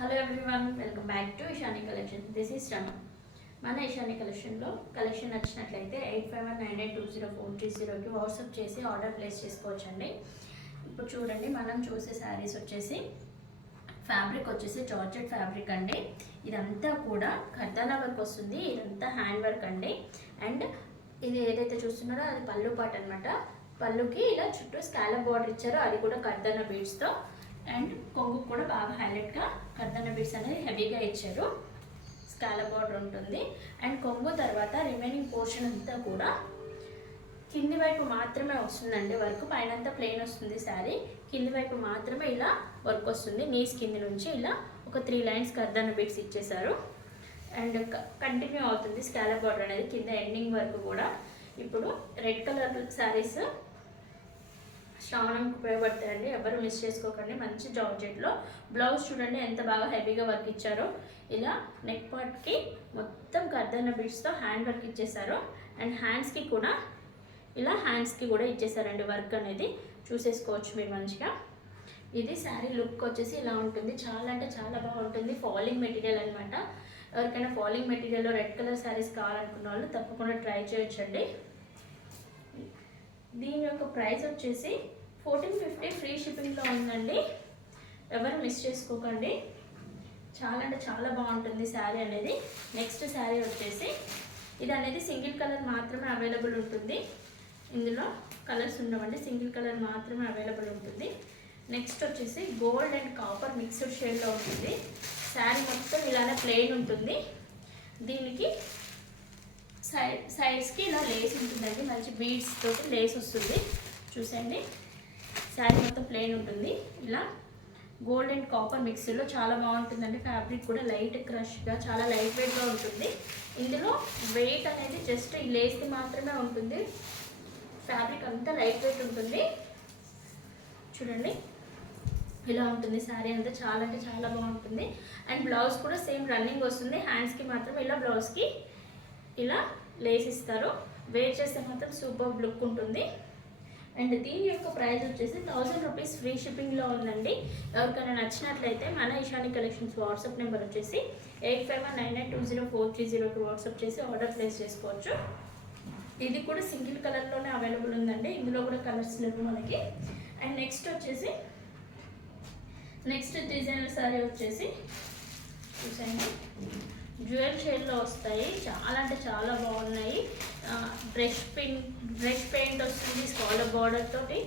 Hello everyone, welcome back to Ishani collection. This is Rama. మన ఇషాని కలెక్షన్లో collection నచ్చినట్లయితే 8519820430కి వాట్సాప్ చేసి ఆర్డర్ ప్లేస్ చేసుకోవచ్చండి. ఇప్పుడు చూడండి, మనం చూసే శారీస్ వచ్చేసి ఫ్యాబ్రిక్ వచ్చేసి జార్జెట్ ఫ్యాబ్రిక్ అండి. ఇదంతా కూడా ఖర్దానా వర్క్ వస్తుంది, ఇదంతా హ్యాండ్ వర్క్ అండి. అండ్ ఇది ఏదైతే చూస్తున్నారో అది పళ్ళు పాట అనమాట. పళ్ళుకి ఇలా చుట్టూ స్కాలప్ బార్డర్ ఇచ్చారో అది కూడా ఖర్దానా బీడ్స్తో. అండ్ కొంగు కూడా బాగా హైలైట్గా కర్దన బీడ్స్ అనేది హెవీగా ఇచ్చారు. స్కాలప్ బార్డర్ ఉంటుంది. అండ్ కొంగు తర్వాత రిమైనింగ్ పోర్షన్ అంతా కూడా కింది వైపు మాత్రమే వస్తుందండి వర్క్. పైన అంతా ప్లెయిన్ వస్తుంది శారీ, కింది వైపు మాత్రమే ఇలా వర్క్ వస్తుంది. నీస్ కింది నుంచి ఇలా ఒక 3 లైన్స్ కర్దన బీడ్స్ ఇచ్చేసారు. అండ్ కంటిన్యూ అవుతుంది స్కాలప్ బార్డర్ అనేది కింద ఎండింగ్ వరకు కూడా. ఇప్పుడు రెడ్ కలర్ శారీస్ శ్రావణంకి ఉపయోగపడతాయండి, ఎవరు మిస్ చేసుకోకండి. మంచి జార్జెట్లో బ్లౌజ్ చూడండి ఎంత బాగా హెవీగా వర్క్ ఇచ్చారో. ఇలా నెక్ పార్ట్కి మొత్తం కర్దన బీడ్స్తో హ్యాండ్ వర్క్ ఇచ్చేసారు. అండ్ హ్యాండ్స్కి కూడా ఇచ్చేసారండి వర్క్ అనేది. చూసేసుకోవచ్చు మీరు మంచిగా. ఇది శారీ లుక్ వచ్చేసి ఇలా ఉంటుంది. చాలా అంటే చాలా బాగుంటుంది. ఫాలింగ్ మెటీరియల్ అనమాట. ఎవరికైనా ఫాలింగ్ మెటీరియల్లో రెడ్ కలర్ శారీస్ కావాలనుకున్న వాళ్ళు తప్పకుండా ట్రై చేయొచ్చండి. దీని యొక్క ప్రైస్ వచ్చేసి 1450 ఫ్రీ షిప్పింగ్లో ఉందండి. ఎవరు మిస్ చేసుకోకండి. చాలా అంటే చాలా బాగుంటుంది శారీ అనేది. నెక్స్ట్ శారీ వచ్చేసి ఇది అనేది సింగిల్ కలర్ మాత్రమే అవైలబుల్ ఉంటుంది. ఇందులో కలర్స్ ఉండవండి, సింగిల్ కలర్ మాత్రమే అవైలబుల్ ఉంటుంది. నెక్స్ట్ వచ్చేసి గోల్డ్ అండ్ కాపర్ మిక్స్డ్ షేడ్లో ఉంటుంది. శారీ మొత్తం ఇలానే ప్లెయిన్ ఉంటుంది. దీనికి సైడ్స్కి ఇలా లేస్ ఉంటుందండి, మంచి బీడ్స్ తోటి లేస్ వస్తుంది. చూసండి, శారీ మొత్తం ప్లెయిన్ ఉంటుంది. ఇలా గోల్డ్ అండ్ కాపర్ మిక్స్లో చాలా బాగుంటుందండి. ఫ్యాబ్రిక్ కూడా లైట్ క్రష్గా చాలా లైట్ వెయిట్గా ఉంటుంది. ఇందులో వెయిట్ అనేది జస్ట్ ఈ లేస్ది మాత్రమే ఉంటుంది. ఫ్యాబ్రిక్ అంతా లైట్ వెయిట్ ఉంటుంది. చూడండి, ఇలా ఉంటుంది శారీ అంతా. చాలా అంటే చాలా బాగుంటుంది. అండ్ బ్లౌజ్ కూడా సేమ్ రన్నింగ్ వస్తుంది. హ్యాండ్స్కి మాత్రం ఇలా బ్లౌజ్కి ఇలా లేస్ ఇస్తారు. వేర్ చేస్తే మాత్రం సూపర్ లుక్ ఉంటుంది. అండ్ దీని యొక్క ప్రైస్ వచ్చేసి 1000 రూపీస్ ఫ్రీ షిప్పింగ్లో ఉందండి. ఎవరికైనా నచ్చినట్లయితే మన ఇషాని కలెక్షన్స్ వాట్సాప్ నెంబర్ వచ్చేసి 8519820430కి వాట్సాప్ చేసి ఆర్డర్ ప్లేస్ చేసుకోవచ్చు. ఇది కూడా సింగిల్ కలర్లోనే అవైలబుల్ ఉందండి. ఇందులో కూడా కలర్స్ లేవు మనకి. అండ్ నెక్స్ట్ డిజైనర్ సారీ వచ్చేసి చూసండి, జ్యువెల్ షేడ్లో వస్తాయి. చాలా అంటే చాలా బాగున్నాయి. బ్రష్ పెయింట్ వస్తుంది స్కాలప్ బార్డర్ తోటి.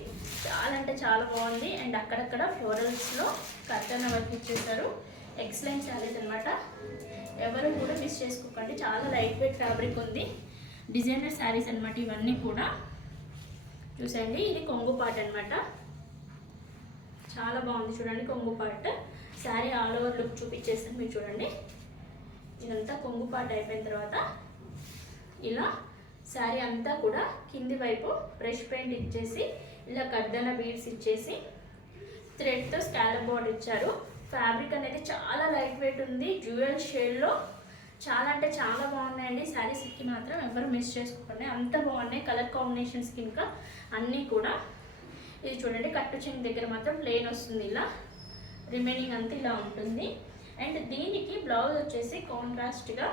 చాలా అంటే చాలా బాగుంది. అండ్ అక్కడక్కడ ఫ్లోరల్స్లో కర్టన్ వర్క్ ఇచ్చేసారు. ఎక్సలెంట్ శారీస్ అనమాట. ఎవరు కూడా మిస్ చేసుకోకండి. చాలా లైట్ వెయిట్ ఫ్యాబ్రిక్ ఉంది. డిజైనర్ శారీస్ అనమాట ఇవన్నీ కూడా. చూసండి, ఇది కొంగు పార్ట్ అనమాట. చాలా బాగుంది చూడండి కొంగు part. Sari all over look చూపించేస్తాను మీరు చూడండి. ఇదంతా కొంగు పార్ట్ అయిపోయిన తర్వాత ఇలా శారీ అంతా కూడా కింది వైపు బ్రష్ పెయింట్ ఇచ్చేసి ఇలా కర్దన బీడ్స్ ఇచ్చేసి థ్రెడ్తో స్కాలప్ బార్డర్ ఇచ్చారు. ఫ్యాబ్రిక్ అనేది చాలా లైట్ వెయిట్ ఉంది. జ్యువెల్ షేడ్లో చాలా అంటే చాలా బాగున్నాయండి. శారీస్కి మాత్రం ఎవరు మిస్ చేసుకోకండి, అంత బాగున్నాయి. కలర్ కాంబినేషన్స్కి ఇంకా అన్నీ కూడా. ఇది చూడండి, కట్టు చెంగు దగ్గర మాత్రం ప్లెయిన్ వస్తుంది. ఇలా రిమైనింగ్ అంతా ఇలా ఉంటుంది. అండ్ దీనికి బ్లౌజ్ వచ్చేసి కాంట్రాస్ట్గా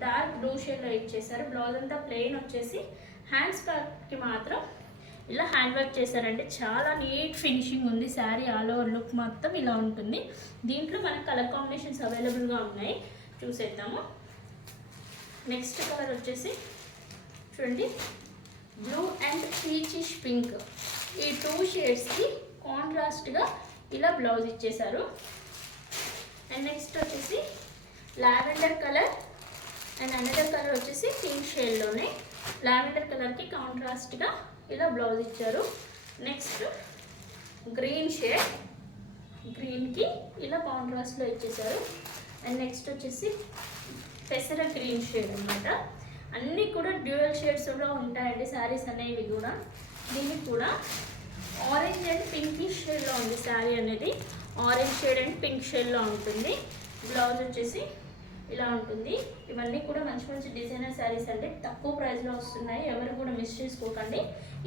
డార్క్ బ్లూ షేడ్లో ఇచ్చేసారు. బ్లౌజ్ అంతా ప్లెయిన్ వచ్చేసి హ్యాండ్స్ పార్ట్కి మాత్రం ఇలా హ్యాండ్ వర్క్ చేశారండి. చాలా నీట్ ఫినిషింగ్ ఉంది. శారీ ఆల్ ఓవర్ లుక్ మొత్తం ఇలా ఉంటుంది. దీంట్లో మనకు కలర్ కాంబినేషన్స్ అవైలబుల్గా ఉన్నాయి, చూసేద్దాము. నెక్స్ట్ కలర్ వచ్చేసి చూడండి, బ్లూ అండ్ పీచిష్ పింక్. ఈ 2 షేడ్స్కి కాంట్రాస్ట్గా ఇలా బ్లౌజ్ ఇచ్చేసారు. అండ్ నెక్స్ట్ వచ్చేసి lavender colour and another colour వచ్చేసి పింక్ షేడ్లోనే లావెండర్ కలర్కి కాంట్రాస్ట్గా ఇలా బ్లౌజ్ ఇచ్చారు. నెక్స్ట్ గ్రీన్ షేడ్, గ్రీన్కి ఇలా కాంట్రాస్ట్లో ఇచ్చేసారు. అండ్ నెక్స్ట్ వచ్చేసి పెసర గ్రీన్ షేడ్ అనమాట. అన్నీ కూడా డ్యూయల్ షేడ్స్లో ఉంటాయండి శారీస్ అనేవి కూడా. దీనికి కూడా ఆరెంజ్ అండ్ పింకిష్ షేడ్లో ఉంది శారీ అనేది. ఆరెంజ్ షేడ్ అండ్ పింక్ షేడ్లో ఉంటుంది. బ్లౌజ్ వచ్చేసి ఇలా ఉంటుంది. ఇవన్నీ కూడా మంచి మంచి డిజైనర్ శారీస్ అండి, తక్కువ ప్రైస్లో వస్తున్నాయి. ఎవరు కూడా మిస్ చేసుకోకండి.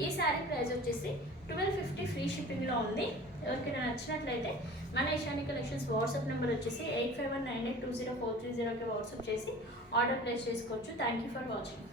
ఈ శారీ ప్రైస్ వచ్చేసి 1250 ఫ్రీ షిప్పింగ్లో ఉంది. ఎవరికైనా నచ్చినట్లయితే మన ఇషాని కలెక్షన్స్ వాట్సాప్ నెంబర్ వచ్చేసి 8519820430కి వాట్సాప్ చేసి ఆర్డర్ ప్లేస్ చేసుకోవచ్చు. Thank you for watching.